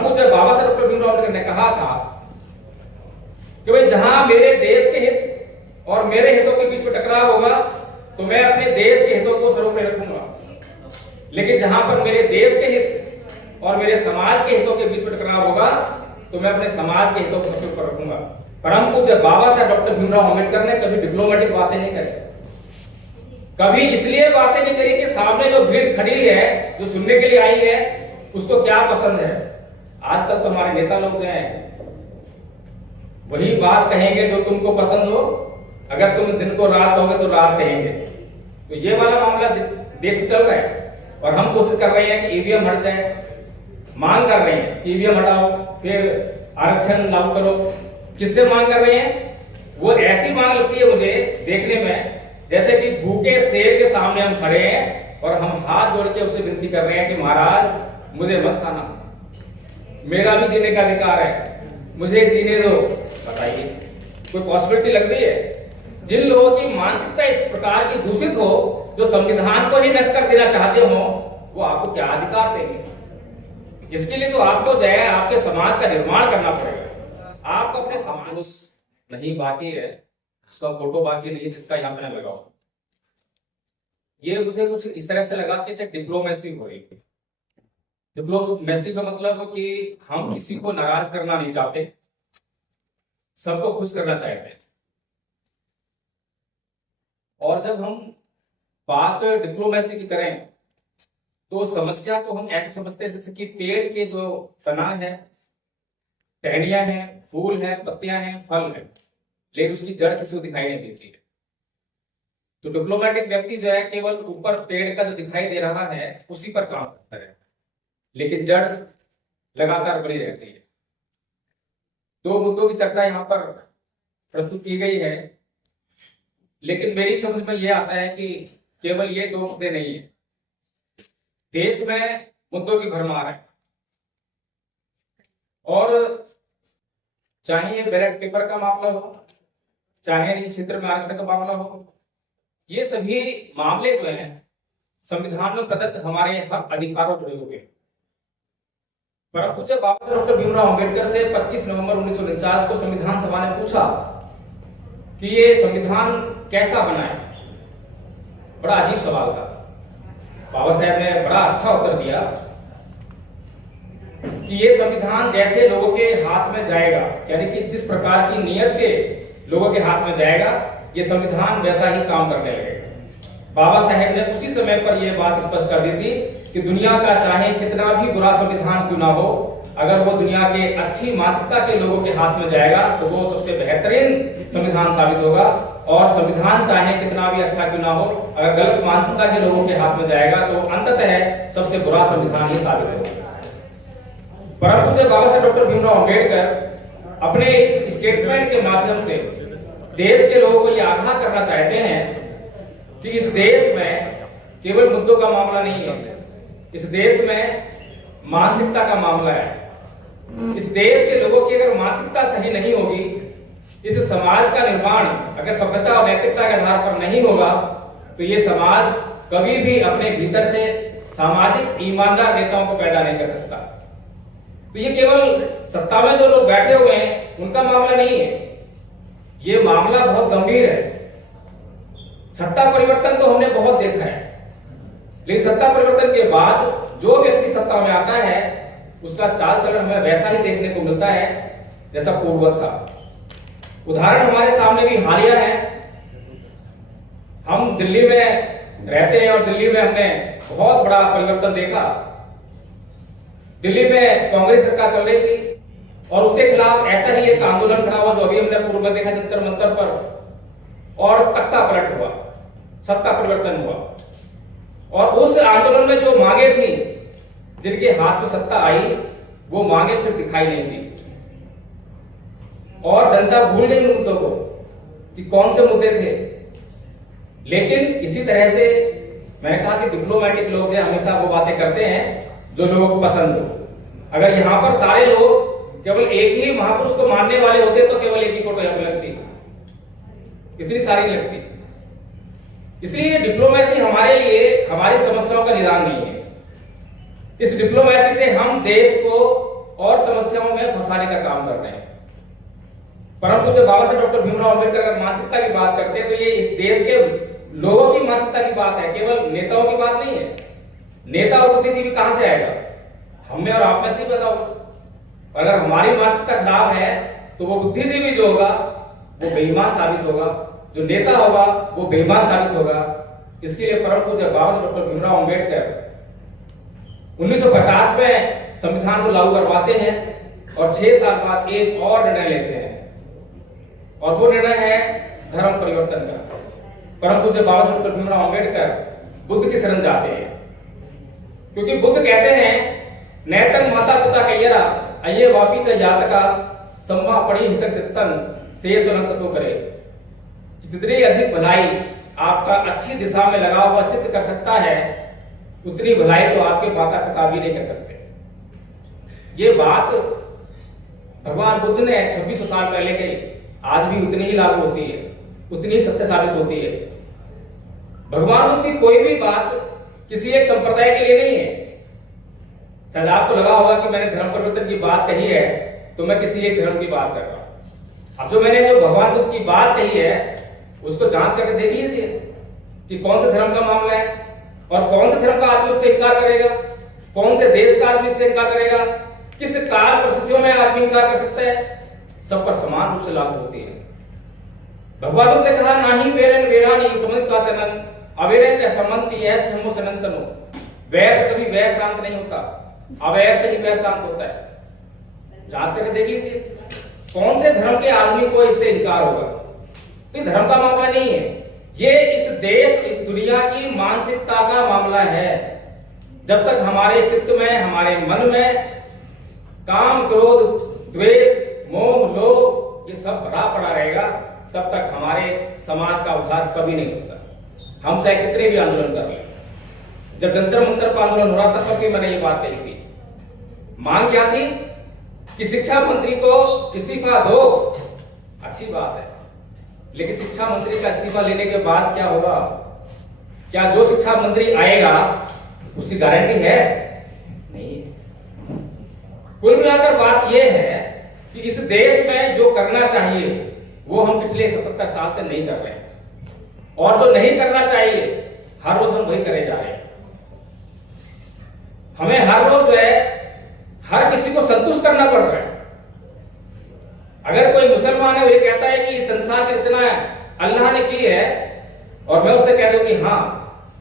परम पूज्य बाबा साहब डॉक्टर भीमराव अम्बेडकर ने कहा था कि भाई जहां मेरे देश के हित और मेरे हितों के बीच में टकराव होगा तो मैं अपने देश के हितों को सर्वोपरि रखूंगा, लेकिन जहां पर मेरे देश के हित और मेरे समाज के हितों के बीच में टकराव होगा तो मैं अपने समाज के हितों को सबसे ऊपर रखूंगा। परम पूज्य बाबा साहब डॉक्टर भीमराव अम्बेडकर ने कभी डिप्लोमेटिक बातें नहीं करी, कभी इसलिए बातें नहीं करी कि सामने जो भीड़ खड़ी है, जो सुनने के लिए आई है, उसको क्या पसंद है। आजकल तो हमारे नेता लोग जो हैं वही बात कहेंगे जो तुमको पसंद हो, अगर तुम दिन को रात कहोगे तो रात कहेंगे। तो ये वाला मामला देश में चल रहा है और हम कोशिश कर रहे हैं कि ईवीएम हट जाए, मांग कर रहे हैं ईवीएम हटाओ, फिर आरक्षण लागू करो। किससे मांग कर रहे हैं? वो ऐसी मांग लगती है मुझे देखने में जैसे कि भूखे शेर के सामने हम खड़े हैं और हम हाथ जोड़ के उससे विनती कर रहे हैं कि महाराज मुझे मत खाना, मेरा भी जीने का अधिकार है, मुझे जीने दो। बताइए कोई पॉसिबिलिटी लग रही है? जिन लोगों की मानसिकता इस प्रकार की दूषित हो, जो संविधान को ही नष्ट कर देना चाहते हो, वो आपको क्या अधिकार देंगे? इसके लिए तो आपको जो है आपके समाज का निर्माण करना पड़ेगा। आपको अपने समाज नहीं बाकी है, उसका फोटो बाकी नहीं है जिसका यहाँ पे लगाओ। ये मुझे कुछ इस तरह से लगा कि डिप्लोमेसी हो रही है। डिप्लोमेसी का मतलब कि हम किसी को नाराज करना नहीं चाहते, सबको खुश करना चाहते हैं। और जब हम बात डिप्लोमेसी की करें तो समस्या को हम ऐसे समझते हैं जैसे कि पेड़ के जो तना है, टहनियां हैं, फूल है, पत्तियां हैं, फल है, लेकिन उसकी जड़ किसी को दिखाई नहीं देती है। तो डिप्लोमेटिक व्यक्ति जो है केवल ऊपर पेड़ का जो दिखाई दे रहा है उसी पर काम करता है, लेकिन जड़ लगातार बनी रहती है। दो मुद्दों की चर्चा यहाँ पर प्रस्तुत की गई है, लेकिन मेरी समझ में यह आता है कि केवल ये दो मुद्दे नहीं है, देश में मुद्दों की भरमार है। और चाहे ये बैलेट पेपर का मामला हो, चाहे निजी क्षेत्र में आरक्षण का मामला हो, ये सभी मामले जो हैं संविधान में प्रदत्त हमारे हक अधिकारों जुड़े हुए हैं। परम पूज्य बाबा साहब डॉक्टर भीमराव अम्बेडकर से 25 नवंबर 1949 को संविधान सभा ने पूछा कि ये संविधान कैसा बना है। बड़ा अजीब सवाल था। बाबा साहब ने बड़ा अच्छा उत्तर दिया कि ये संविधान जैसे लोगों के हाथ में जाएगा, यानी कि जिस प्रकार की नीयत के लोगों के हाथ में जाएगा, ये संविधान वैसा ही काम करने लगेगा। बाबा साहब ने उसी समय पर यह बात स्पष्ट कर दी थी कि दुनिया का चाहे कितना भी बुरा संविधान क्यों ना हो, अगर वो दुनिया के अच्छी मानसिकता के लोगों के हाथ में जाएगा तो वो सबसे बेहतरीन संविधान साबित होगा। और संविधान चाहे कितना भी अच्छा क्यों ना हो, अगर गलत मानसिकता के लोगों के हाथ में जाएगा तो अंततः सबसे बुरा संविधान ही साबित होगा। परम पूज्य बाबा साहब डॉक्टर भीमराव अम्बेडकर अपने इस स्टेटमेंट के माध्यम से देश के लोगों को यह आगाह करना चाहते हैं कि इस देश में केवल मुद्दों का मामला नहीं है, इस देश में मानसिकता का मामला है। इस देश के लोगों की अगर मानसिकता सही नहीं होगी, इस समाज का निर्माण अगर सभ्यता और नैतिकता के आधार पर नहीं होगा, तो ये समाज कभी भी अपने भीतर से सामाजिक ईमानदार नेताओं को पैदा नहीं कर सकता। तो ये केवल सत्ता में जो लोग बैठे हुए हैं उनका मामला नहीं है, ये मामला बहुत गंभीर है। सत्ता परिवर्तन तो हमने बहुत देखा है, लेकिन सत्ता परिवर्तन के बाद जो व्यक्ति सत्ता में आता है उसका चाल चलन हमें वैसा ही देखने को मिलता है जैसा पूर्ववत था। उदाहरण हमारे सामने भी हालिया है। हम दिल्ली में रहते हैं और दिल्ली में हमने बहुत बड़ा परिवर्तन देखा। दिल्ली में कांग्रेस सरकार चल रही थी और उसके खिलाफ ऐसा ही एक आंदोलन खड़ा हुआ जो अभी हमने पूर्व में देखा जंतर मंतर पर, और तख्ता पलट हुआ, सत्ता परिवर्तन हुआ। और उस आंदोलन में जो मांगे थी, जिनके हाथ में सत्ता आई, वो मांगे फिर दिखाई नहीं दी और जनता भूल गई उन मुद्दों को कि कौन से मुद्दे थे। लेकिन इसी तरह से मैंने कहा कि डिप्लोमेटिक लोग जो हमेशा वो बातें करते हैं जो लोगों को पसंद हो। अगर यहां पर सारे लोग केवल एक ही महापुरुष को मानने वाले होते तो केवल एक ही फोटो यहां पर लगती, इतनी सारी लगती। इसलिए डिप्लोमेसी हमारे लिए हमारी समस्याओं का निदान नहीं है। इस डिप्लोमेसी से हम देश को और समस्याओं में फंसाने का काम कर रहे हैं। परंतु जब बाबा साहब डॉक्टर भीमराव अम्बेडकर अगर मानसिकता की बात करते हैं तो ये इस देश के लोगों की मानसिकता की बात है, केवल नेताओं की बात नहीं है। नेता और बुद्धिजीवी कहां से आएगा? हम में और आप में से पैदा होगा। अगर हमारी मानसिकता खराब है तो वो बुद्धिजीवी जो होगा वो बेईमान साबित होगा, जो नेता होगा वो बेईमान साबित होगा। इसके लिए परम पूज्य बाबा साहब डॉक्टर भीमराव अम्बेडकर 1950 में संविधान को लागू करवाते हैं और 6 साल बाद एक और निर्णय लेते हैं, और वो निर्णय है धर्म परिवर्तन का। परम पूज्य बाबा साहब डॉक्टर भीमराव अम्बेडकर बुद्ध की शरण जाते हैं, क्योंकि बुद्ध कहते हैं नैतंग माता पिता कैयरा अये वापी च यातका सम्मा पड़ी हितक चित्तन शेष अनंत तो करे। जितनी अधिक भलाई आपका अच्छी दिशा में लगा हुआ चित्त कर सकता है, उतनी भलाई तो आपके माता पिता भी नहीं कर सकते। ये बात भगवान बुद्ध ने 2600 साल पहले कही, आज भी उतनी ही लागू होती है, उतनी ही सत्य साबित होती है। भगवान बुद्ध की कोई भी बात किसी एक संप्रदाय के लिए नहीं है। शायद आपको लगा होगा कि मैंने धर्म परिवर्तन की बात कही है तो मैं किसी एक धर्म की बात कर रहा हूं। अब जो मैंने जो भगवान बुद्ध की बात कही है उसको जांच करके देख लीजिए कि कौन से धर्म का मामला है और कौन से धर्म का आदमी उससे इनकार करेगा, कौन से देश का आदमी इससे इनकार करेगा, किस काल परिस्थितियों में आदमी इनकार कर सकता है। सब पर समान रूप से लागू होती है। भगवान बुद्ध ने कहा नाही वेरन वेरानी समझ का चलन अवेरे च समंति ऐस धर्मो सनातनो। वैर से कभी वैर शांत नहीं होता, अवैर से ही वैर शांत होता है। जांच करके देख लीजिए कौन से धर्म के आदमी को इससे इनकार होगा। तो धर्म का मामला नहीं है, ये इस देश इस दुनिया की मानसिकता का मामला है। जब तक हमारे चित्त में हमारे मन में काम क्रोध द्वेष मोह लोभ ये सब भरा पड़ा रहेगा, तब तक हमारे समाज का उद्धार कभी नहीं होता। हम चाहे कितने भी आंदोलन कर लें। जब जंतर मंतर पर आंदोलन हो रहा था तब भी मैंने ये बात कही थी। मांग क्या थी कि शिक्षा मंत्री को इस्तीफा दो, अच्छी बात है, लेकिन शिक्षा मंत्री का इस्तीफा लेने के बाद क्या होगा? क्या जो शिक्षा मंत्री आएगा उसकी गारंटी है? नहीं। कुल मिलाकर बात यह है कि इस देश में जो करना चाहिए वो हम पिछले 77 साल से नहीं कर रहे हैं, और जो नहीं करना चाहिए हर रोज हम वही करे जा रहे हैं। हमें हर रोज जो है हर किसी को संतुष्ट करना पड़ रहा है। अगर कोई मुसलमान है वो ये कहता है कि संसार की रचना अल्लाह ने की है, और मैं उससे कह दूं कि हाँ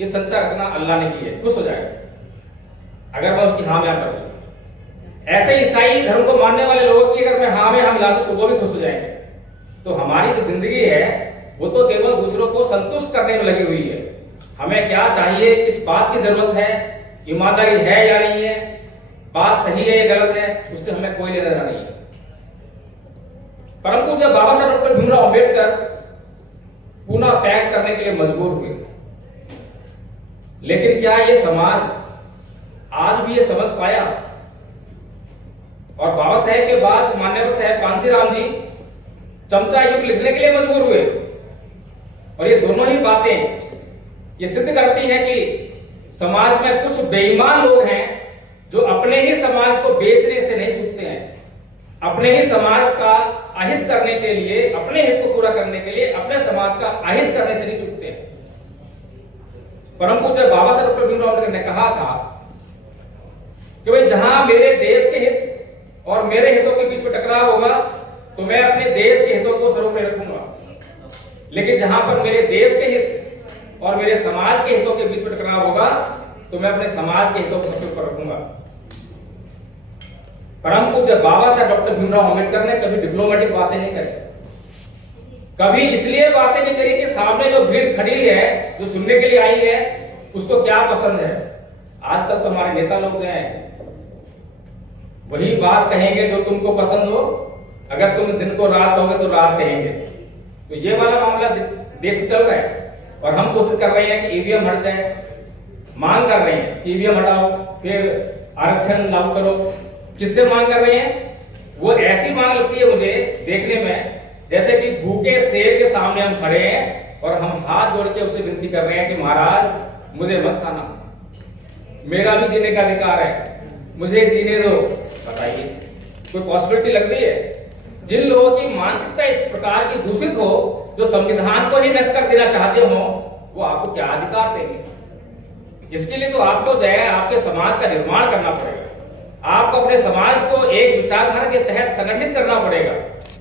ये संसार रचना अल्लाह ने की है, खुश हो जाएगा अगर मैं उसकी हाँ में कर दूं। ऐसे ईसाई धर्म को मानने वाले लोगों की अगर मैं हाँ में हम ला दूं तो वो भी खुश हो जाएंगे। तो हमारी जो जिंदगी है वो तो केवल दूसरों को संतुष्ट करने में लगी हुई है। हमें क्या चाहिए, किस बात की जरूरत है, ईमानदारी है या नहीं है, बात सही है या गलत है, उससे हमें कोई लेना देना नहीं है। परंतु जब बाबा साहब डॉक्टर भीमराव अम्बेडकर पूना पैक करने के लिए मजबूर हुए, लेकिन क्या ये समाज आज भी ये समझ पाया? और बाबा साहेब के बाद माननीय साहेब कांसीराम जी चमचा युग लिखने के लिए मजबूर हुए, और ये दोनों ही बातें ये सिद्ध करती है कि समाज में कुछ बेईमान लोग हैं जो अपने ही समाज को बेचने से नहीं चूकते हैं, अपने ही समाज का अहित करने के लिए, अपने हित को पूरा करने के लिए अपने समाज का अहित करने से नहीं चूकते हैं। परम पूज्य बाबा साहब डॉक्टर भीमराव अम्बेडकर ने कहा था कि भाई जहां मेरे देश के हित और मेरे हितों के बीच में टकराव होगा तो मैं अपने देश के हितों को सर्वोपरि रखूंगा, लेकिन जहां पर मेरे देश के हित और मेरे समाज के हितों के बीच में टकराव होगा तो मैं अपने समाज के हितों को सबसे ऊपर रखूंगा। परम पूज्य बाबा साहब डॉक्टर भीमराव अम्बेडकर ने कभी डिप्लोमेटिक बातें नहीं करी, कभी इसलिए बातें नहीं करी कि सामने जो भीड़ खड़ी है, जो सुनने के लिए आई है, उसको क्या पसंद है। आजकल तो हमारे नेता लोग हैं वही बात कहेंगे जो तुमको पसंद हो, अगर तुम दिन को रात कहोगे तो रात कहेंगे। तो ये वाला मामला देश में चल रहा है, और हम कोशिश कर रहे हैं कि ईवीएम हट जाए, मांग कर रहे हैं कि ईवीएम हटाओ, फिर आरक्षण लागू करो। किससे मांग कर रहे हैं? वो ऐसी मांग लगती है मुझे देखने में जैसे कि भूखे शेर के सामने हम खड़े हैं और हम हाथ जोड़ के उससे विनती कर रहे हैं कि महाराज मुझे मत खाना, मेरा भी जीने का अधिकार है, मुझे जीने दो। बताइए कोई पॉसिबिलिटी लग रही है? जिन लोगों की मानसिकता इस प्रकार की दूषित हो, जो संविधान को ही नष्ट कर देना चाहते हो, वो आपको क्या अधिकार देंगे? इसके लिए तो आपको जो है आपके समाज का निर्माण करना पड़ेगा। आपको अपने समाज को एक विचारधारा के तहत संगठित करना पड़ेगा।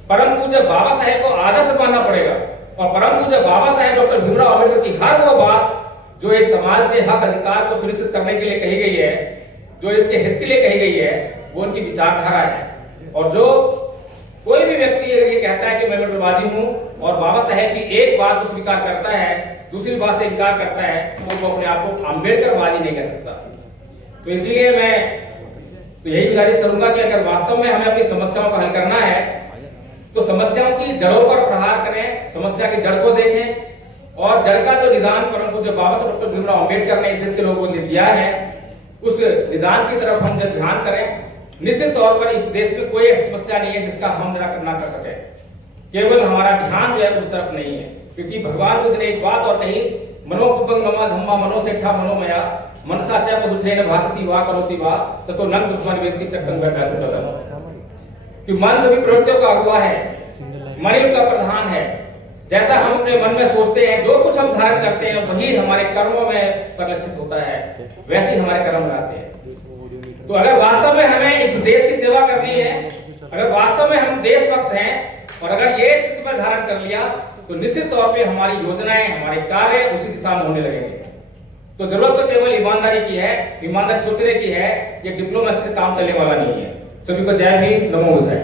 परम पूज्य बाबा साहेब को आदर्श मानना पड़ेगा और परम पूज्य बाबा साहेब डॉक्टर भीमराव अम्बेडकर की हर वो बात जो इस समाज के हक अधिकार को सुनिश्चित करने के लिए कही गई है, जो इसके हित के लिए कही गई है, वो उनकी विचारधारा है। और जो कोई भी व्यक्ति ये कहता है कि मैं अम्बेडकरवादी हूं और बाबा साहेब की एक बात को स्वीकार करता है, दूसरी बात से इनकार करता है, तो वो अपने आप को अम्बेडकरवादी नहीं कह सकता। तो इसीलिए मैं तो यही गुजारिश करूंगा कि अगर वास्तव में हमें अपनी समस्याओं को हल करना है तो समस्याओं की जड़ों पर प्रहार करें, समस्या की जड़ को देखें और जड़ का जो निदान परम पूज्य बाबा साहब डॉक्टर भीमराव अम्बेडकर ने इस देश के लोगों को दिया है, उस निदान की तरफ हम जब ध्यान करें, निश्चित तौर पर इस देश में कोई ऐसी समस्या नहीं है जिसका हम निराकरण न कर सके। केवल हमारा ध्यान जो है उस तरफ नहीं है, क्योंकि भगवान बुद्ध ने एक बात और कही, मनोपुबंगमा धम्मा मनोसेठा मनोमया मनसा च पदुत्थेन भासति वा करोति वा ततो नंद दुष्मन व्यक्ति चक्कन बैठा। कि मन सभी प्रवृत्तियों का अगुवा है, मन उनका प्रधान है। जैसा हम अपने मन में सोचते हैं, जो कुछ हम धारण करते हैं, वही हमारे कर्मों में परिलक्षित होता है, वैसे ही हमारे कर्म रहते हैं। तो अगर वास्तव में हमें इस देश की सेवा करनी है, अगर वास्तव में हम देशभक्त हैं और अगर ये चित्त में धारण कर लिया, तो निश्चित तौर पे हमारी योजनाएं, हमारे कार्य उसी दिशा में होने लगेंगे। तो जरूरत तो केवल ईमानदारी की है, ईमानदारी सोचने की है, ये डिप्लोमेसी से काम चलने वाला नहीं है। सभी को जय भीम, नमो बुद्धाय।